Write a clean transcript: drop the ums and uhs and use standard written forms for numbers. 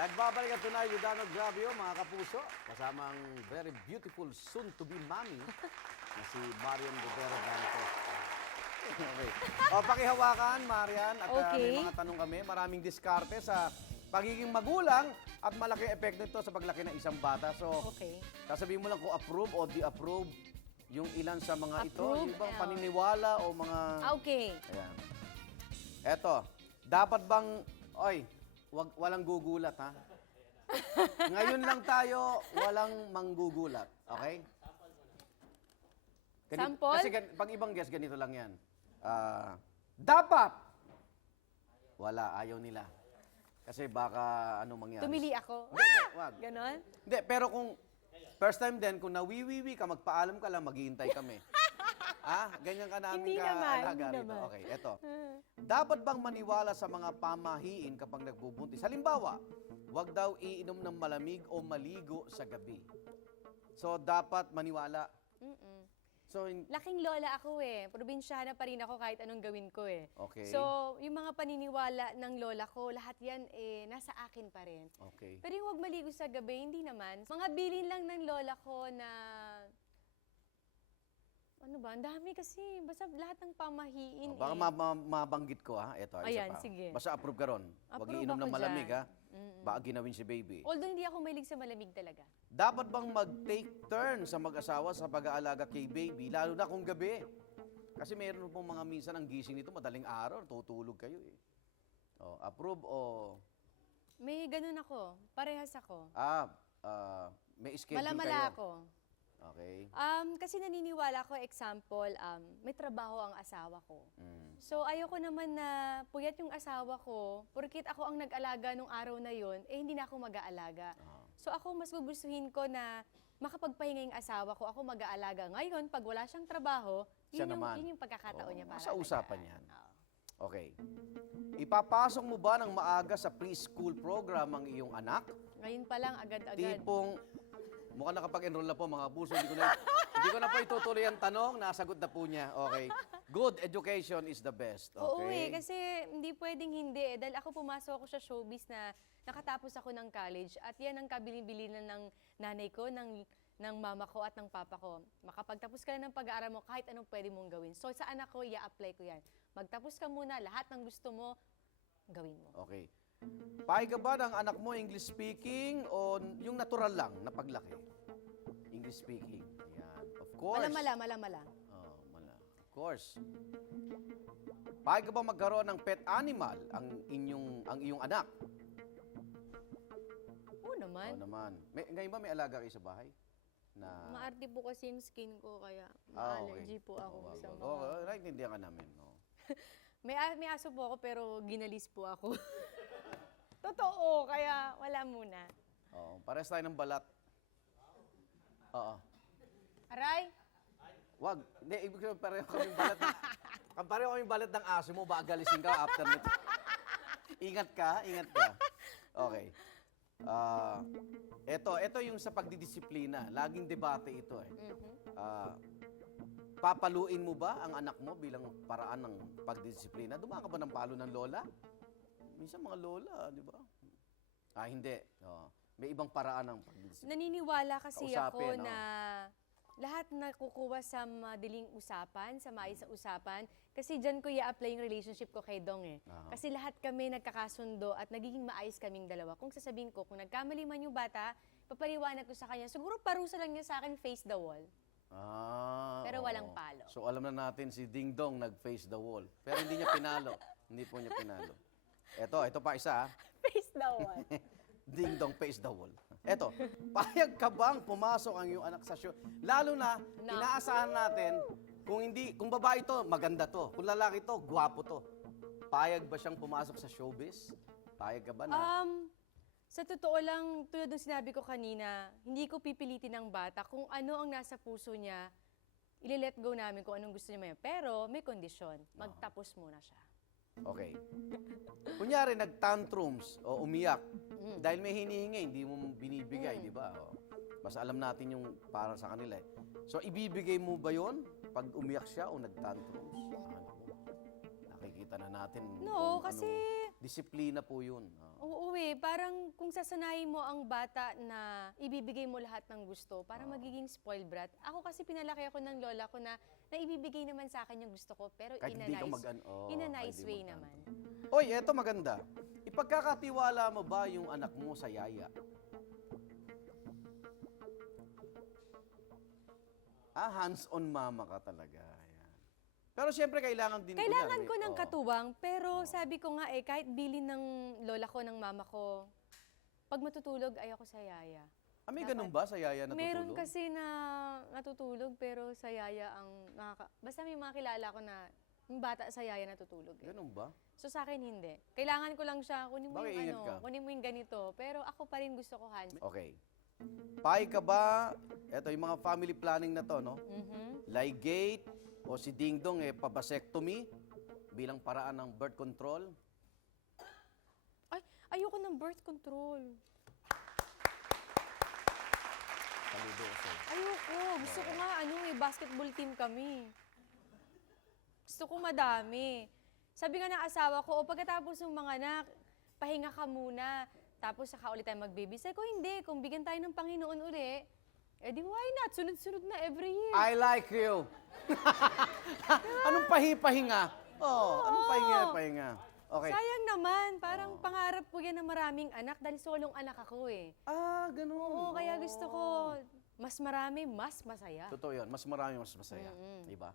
Nagbabalik ang tunay Yudano Gravio, mga kapuso, kasama ang very beautiful soon-to-be mommy na si Marian Rivera Dantos. Okay. O, pakihawakan, Marian, at may mga tanong kami. Maraming diskarte sa pagiging magulang at malaking epekto ito sa paglaki ng isang bata. So, sasabihin mo lang kung approve o di-approve yung ilan sa mga ito, yung bang paniniwala o mga... Okay. Ayan. Eto, dapat bang... Oy, walang gugulat, ha? Ngayon lang tayo, walang manggugulat. Okay? Sample? Kasi pag ibang guest, ganito lang yan. Dapat! Wala, ayaw nila. Kasi baka ano mangyari. Tumili ako. Hindi, wag. Ganon? Hindi, pero kung first time din, kung nawiwiwi ka, magpaalam ka lang, maghihintay kami. Ganyan ka namin Hindi naman, ka-alaga hindi rito. naman. Okay, eto. Dapat bang maniwala sa mga pamahiin kapag nagbubuntis? Halimbawa, wag daw iinom ng malamig o maligo sa gabi. So, dapat maniwala. So, Laking lola ako eh. Probinsyana pa rin ako kahit anong gawin ko eh. Okay. So, yung mga paniniwala ng lola ko, lahat yan eh, nasa akin pa rin. okay. Pero yung huwag maligo sa gabi, hindi naman. Mga bilin lang ng lola ko na... Ano ba? Ang dami kasi. Basta lahat ng pamahiin Baka mabanggit ko, ha? Ito, isa Ayan, pa. sige. Basta approve ka ron. Huwag Approve iinom ng ako malamig, dyan. ha? Baka ginawin si baby. Although hindi ako mahilig sa malamig talaga. Dapat bang mag-take turn sa mag-asawa sa pag-aalaga kay baby, lalo na kung gabi? Kasi meron pong mga minsan ang gising nito, madaling araw, tutulog kayo eh. Approve o... May ganun ako. Parehas ako. May schedule Mala-mala kayo. ako. Okay. Kasi naniniwala ko, example, may trabaho ang asawa ko. So, ayoko naman na puyat yung asawa ko, porkit ako ang nag-alaga nung araw na yon, hindi na ako mag-aalaga. So, ako mas gugustuhin ko na makapagpahinga yung asawa ko, ako mag-aalaga. Ngayon, pag wala siyang trabaho, Siya yun naman. yung pagkakataon niya para Sa usapan alagaan. yan. Okay. Ipapasok mo ba ng maaga sa preschool program ang iyong anak? Ngayon pa lang, agad-agad. Tipong, mukhang nakapag-enroll na po mga puso. Hindi ko na po itutuloy ang tanong. Nasagot na po niya. Okay. Good education is the best. Okay. Oo kasi hindi pwedeng hindi Dahil ako pumasok ako sa showbiz na nakatapos ako ng college at yan ang kabilin-bilinan ng nanay ko, ng mama ko at ng papa ko. Makapagtapos ka na ng pag-aaral mo, kahit anong pwede mong gawin. So sa anak ko, i-apply ko yan. Magtapos ka muna, lahat ng gusto mo, gawin mo. Okay. Payag ka ba ng anak mo English speaking o yung natural lang na paglaki? English speaking. Yan. Of course. Mala-mala. Mala. Of course. Payag ka ba magkaroon ng pet animal ang iyong anak? Oo naman. Oo naman. Ngayon ba may alaga kayo sa bahay? Maarte po kasi yung skin ko, kaya Okay. allergy po ako sa mga... Naintindihan ka namin. No? may aso po ako pero ginalis po ako. Totoo, kaya wala muna. Pares tayo ng balat. Oo. Aray? Wag. Hindi, ibig sabihin pareho kaming balat. Pareho kaming balat ng aso mo, baka galisin ka after nito. Ingat ka. Okay. Ito yung sa pagdidisiplina. Laging debate ito eh. Papaluin mo ba ang anak mo bilang paraan ng pagdidisiplina? Dumaan ka ba ng palo ng lola? Minsan mga lola, di ba? Hindi. May ibang paraan ng pagdidisiplina. Naniniwala kasi Kausapin, ako na lahat na kukuha sa madaling usapan, sa maayos na usapan, kasi dyan ko i-apply yung relationship ko kay Dong eh. Kasi lahat kami nagkakasundo at nagiging maayos kaming dalawa. Kung sasabihin ko, kung nagkamali man yung bata, papaliwanag ko sa kanya, siguro parusa lang niya sa akin, face the wall. Pero walang palo. So alam na natin si Ding Dong nag-face the wall. Pero hindi niya pinalo. Hindi po niya pinalo. Ito pa isa. Face the wall. Ding Dong face the wall. Eto, payag ka bang pumasok ang iyong anak sa show? Lalo na, inaasahan natin, kung babae to, maganda to. Kung lalaki to, gwapo to. Payag ba siyang pumasok sa showbiz? Payag ka ba na? Sa totoo lang, tulad ng sinabi ko kanina, hindi ko pipilitin ng bata kung ano ang nasa puso niya, ile-let go namin kung anong gusto niya ngayon. Pero may kondisyon, magtapos muna siya. Okay. Kunyari, nag-tantrums o umiyak, dahil may hinihingi, hindi mo binibigay, di ba? Mas alam natin yung para sa kanila eh. So, ibibigay mo ba yon pag umiyak siya o nag-tantrums? Nakikita na natin. No, kasi Disiplina po yun. Oo parang kung sasanayin mo ang bata na ibibigay mo lahat ng gusto, para magiging spoiled brat. Ako kasi pinalaki ako ng lola ko na ibibigay naman sa akin yung gusto ko, pero Kahit in a hindi ka nice, in a kahit nice di way magtanto. naman. Oy, eto maganda. Ipagkakatiwala mo ba yung anak mo sa yaya? Hands-on mama ka talaga. Yan. Pero siyempre, kailangan din Kailangan ko kunyari, ng katuwang, pero sabi ko nga kahit bilin ng lola ko, ng mama ko, pag matutulog, ayoko sa yaya. may ganun ba sa yaya natutulog? Meron kasi na natutulog, pero sa yaya ang basta may mga kilala ko na yung bata sa yaya natutulog. Ganun ba? So sa akin hindi. Kailangan ko lang siya, kunin mo Bakit yung ingat ka? kunin mo yung ganito. Pero ako pa rin gusto ko hands. Okay. Pay ka ba? Eto, yung mga family planning na to, no? Ligate o si Ding Dong, pabasectomy bilang paraan ng birth control. Ay, ayoko ng birth control. Saludo sa'yo. Ayoko. Gusto ko nga, basketball team kami. Gusto ko madami. Sabi nga ng asawa ko, pagkatapos ng mga anak, pahinga ka muna. Tapos saka ulit tayo mag-baby. Sabi ko, hindi. Kung bigyan tayo ng Panginoon uli, di why not? Sunod-sunod na every year. I like you. Anong pahinga? Anong pahinga? Okay. Sayang naman. Parang pangarap ko yan na maraming anak dahil solong anak ako eh. Ganun. Oo, kaya gusto ko mas marami, mas masaya. Totoo yun. Mas marami, mas masaya. Diba?